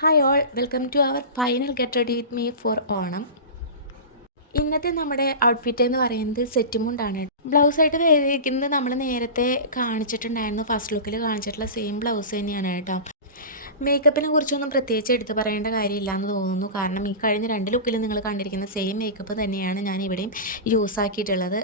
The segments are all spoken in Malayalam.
Hi all, welcome to our final get ready with me for Onam. ഇന്നത്തെ നമ്മുടെ ഔട്ട്ഫിറ്റ് എന്ന് പറയുന്നത് സെറ്റ് മുണ്ടാണ്. ബ്ലൗസായിട്ട് വേദിക്കുന്നത് നമ്മൾ നേരത്തെ കാണിച്ചിട്ടുണ്ടായിരുന്നു, ഫസ്റ്റ് ലുക്കിൽ കാണിച്ചിട്ടുള്ള സെയിം ബ്ലൗസ് തന്നെയാണ് കേട്ടോ. മേക്കപ്പിനെ കുറിച്ചൊന്നും പ്രത്യേകിച്ച് എടുത്ത് പറയേണ്ട കാര്യമില്ല എന്ന് തോന്നുന്നു. കാരണം ഈ കഴിഞ്ഞ 2 ലുക്കിലും നിങ്ങൾ കണ്ടിരിക്കുന്ന സെയിം മേക്കപ്പ് തന്നെയാണ് ഞാൻ ഇവിടെയും യൂസ് ആക്കിയിട്ടുള്ളത്.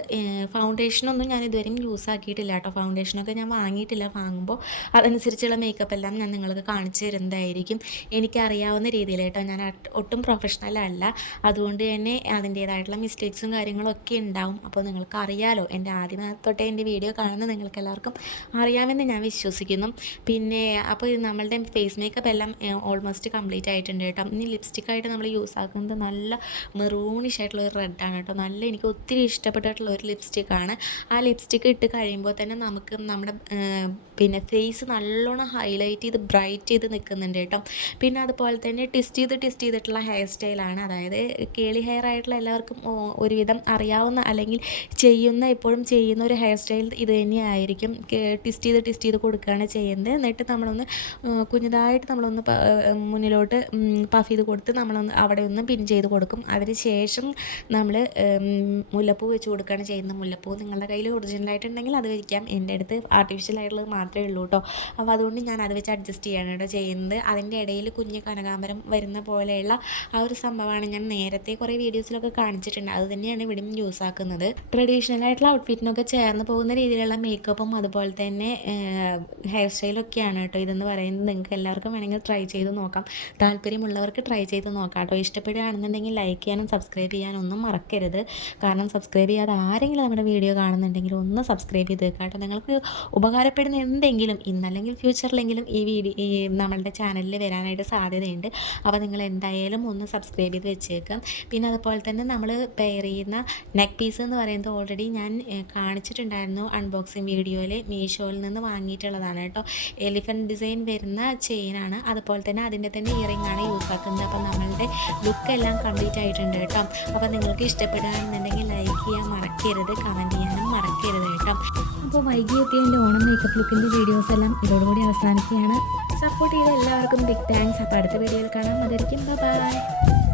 ഫൗണ്ടേഷനൊന്നും ഞാൻ ഇതുവരെയും യൂസ് ആക്കിയിട്ടില്ല കേട്ടോ. ഫൗണ്ടേഷനൊക്കെ ഞാൻ വാങ്ങിയിട്ടില്ല. വാങ്ങുമ്പോൾ അതനുസരിച്ചുള്ള മേക്കപ്പ് എല്ലാം ഞാൻ നിങ്ങൾക്ക് കാണിച്ചു തരുന്നതായിരിക്കും, എനിക്കറിയാവുന്ന രീതിയിൽ കേട്ടോ. ഞാൻ ഒട്ടും പ്രൊഫഷണൽ അല്ല, അതുകൊണ്ട് തന്നെ അതിൻ്റേതായിട്ടുള്ള മിസ്റ്റേക്സും കാര്യങ്ങളൊക്കെ ഉണ്ടാവും. അപ്പോൾ നിങ്ങൾക്ക് അറിയാലോ, എൻ്റെ ആദ്യമേ തൊട്ടേ എൻ്റെ വീഡിയോ കാണുന്ന നിങ്ങൾക്ക് എല്ലാവർക്കും അറിയാമെന്ന് ഞാൻ വിശ്വസിക്കുന്നു. പിന്നെ അപ്പോൾ നമ്മളുടെ ഫേസ് മേക്കപ്പ് എല്ലാം ഓൾമോസ്റ്റ് കംപ്ലീറ്റ് ആയിട്ടുണ്ട് കേട്ടോ. ഇനി ലിപ്സ്റ്റിക്കായിട്ട് നമ്മൾ യൂസ് ആക്കുന്നത് നല്ല മെറൂണിഷ് ആയിട്ടുള്ള ഒരു റെഡാണ് കേട്ടോ. നല്ല എനിക്ക് ഒത്തിരി ഇഷ്ടപ്പെട്ടിട്ടുള്ള ഒരു ലിപ്സ്റ്റിക്കാണ്. ആ ലിപ്സ്റ്റിക്ക് ഇട്ട് കഴിയുമ്പോൾ തന്നെ നമുക്ക് നമ്മുടെ ഫേസ് നല്ലോണം ഹൈലൈറ്റ് ചെയ്ത് ബ്രൈറ്റ് ചെയ്ത് നിൽക്കുന്നുണ്ട് കേട്ടോ. പിന്നെ അതുപോലെ തന്നെ ട്വിസ്റ്റ് ചെയ്തിട്ടുള്ള ഹെയർ സ്റ്റൈലാണ്. അതായത് കേളി ഹെയർ ആയിട്ടുള്ള എല്ലാവർക്കും ഒരുവിധം അറിയാവുന്ന അല്ലെങ്കിൽ എപ്പോഴും ചെയ്യുന്ന ഒരു ഹെയർ സ്റ്റൈൽ ഇത് തന്നെയായിരിക്കും. ട്വിസ്റ്റ് ചെയ്ത് കൊടുക്കുകയാണ് ചെയ്യുന്നത്. എന്നിട്ട് നമ്മളൊന്ന് കുഞ്ഞതായിട്ട് നമ്മളൊന്ന് മുന്നിലോട്ട് പഫ് ചെയ്ത് കൊടുത്ത് നമ്മളൊന്ന് അവിടെ ഒന്ന് പിൻ ചെയ്ത് കൊടുക്കും. അതിന് ശേഷം നമ്മൾ മുല്ലപ്പൂ വെച്ച് കൊടുക്കുകയാണ് ചെയ്യുന്നത്. മുല്ലപ്പൂ നിങ്ങളുടെ കയ്യിൽ ഒറിജിനലായിട്ടുണ്ടെങ്കിൽ അത് വയ്ക്കാം. എൻ്റെ അടുത്ത് ആർട്ടിഫിഷ്യൽ ആയിട്ടുള്ളത് മാത്രമേ ഉള്ളൂ കേട്ടോ. അപ്പോൾ അതുകൊണ്ട് ഞാൻ അത് വെച്ച് അഡ്ജസ്റ്റ് ചെയ്യാണ് കേട്ടോ ചെയ്യുന്നത്. അതിൻ്റെ ഇടയിൽ കുഞ്ഞ് കനകാമ്പരം വരുന്ന പോലെയുള്ള ആ ഒരു സംഭവമാണ് ഞാൻ നേരത്തെ കുറേ വീഡിയോസിലൊക്കെ കാണിച്ചിട്ടുണ്ട്. അത് തന്നെയാണ് ഇവിടെയും യൂസ് ആക്കുന്നത്. ട്രഡീഷണൽ ആയിട്ടുള്ള ഔട്ട്ഫിറ്റിനൊക്കെ ചേർന്ന് പോകുന്ന രീതിയിലുള്ള മേക്കപ്പും അതുപോലെ തന്നെ ഹെയർ സ്റ്റൈലൊക്കെയാണ് കേട്ടോ ഇതെന്ന് പറയുന്നത്. നിങ്ങൾക്ക് എല്ലാവർക്കും വേണമെങ്കിൽ ട്രൈ ചെയ്ത് നോക്കാം. താല്പര്യമുള്ളവർക്ക് ട്രൈ ചെയ്ത് നോക്കാം കേട്ടോ. ഇഷ്ടപ്പെടുകയാണെന്നുണ്ടെങ്കിൽ ലൈക്ക് ചെയ്യാനും സബ്സ്ക്രൈബ് ചെയ്യാനും ഒന്നും മറക്കരുത്. കാരണം സബ്സ്ക്രൈബ് ചെയ്യാതെ ആരെങ്കിലും നമ്മുടെ വീഡിയോ കാണുന്നുണ്ടെങ്കിൽ ഒന്ന് സബ്സ്ക്രൈബ് ചെയ്ത് വെക്കാം കേട്ടോ. നിങ്ങൾക്ക് ഉപകാരപ്പെടുന്ന എന്തെങ്കിലും ഇന്നല്ലെങ്കിൽ ഫ്യൂച്ചറിലെങ്കിലും ഈ നമ്മളുടെ ചാനലിൽ വരാനായിട്ട് സാധ്യതയുണ്ട്. അപ്പോൾ നിങ്ങൾ എന്തായാലും ഒന്ന് സബ്സ്ക്രൈബ് ചെയ്ത് വെച്ചേക്കാം. പിന്നെ അതുപോലെ തന്നെ നമ്മൾ പെയർ ചെയ്യുന്ന നെക്ക് പീസ് എന്ന് പറയുന്നത് ഓൾറെഡി ഞാൻ കാണിച്ചിട്ടുണ്ടായിരുന്നു അൺബോക്സിങ് വീഡിയോയിൽ. മീഷോയിൽ നിന്ന് വാങ്ങിയിട്ടുള്ളതാണ് കേട്ടോ. എലിഫൻറ്റ് ഡിസൈൻ വരുന്ന ചെയിനാണ്. അതുപോലെ തന്നെ അതിൻ്റെ തന്നെ ഇയറിംഗ് ആണ് യൂസ് ആക്കുന്നത്. അപ്പോൾ നമ്മളുടെ ലുക്ക് എല്ലാം കംപ്ലീറ്റ് ആയിട്ടുണ്ട് കേട്ടോ. അപ്പോൾ നിങ്ങൾക്ക് ഇഷ്ടപ്പെടുകയാണെന്നുണ്ടെങ്കിൽ ലൈക്ക് ചെയ്യാൻ മറക്കരുത്, കമൻറ്റ് ചെയ്യാനും മറക്കരുത് കേട്ടോ. അപ്പോൾ വൈകിയെത്തിയ എൻ്റെ ഓണം മേക്കപ്പ് ലുക്കിൻ്റെ വീഡിയോസ് എല്ലാം ഇതോടുകൂടി അവസാനിക്കുകയാണ്. സപ്പോർട്ട് ചെയ്ത എല്ലാവർക്കും ബിഗ് താങ്ക്സ്. അപ്പോൾ അടുത്ത വീഡിയോയിൽ കാണാം. അതായിരിക്കും ബൈ.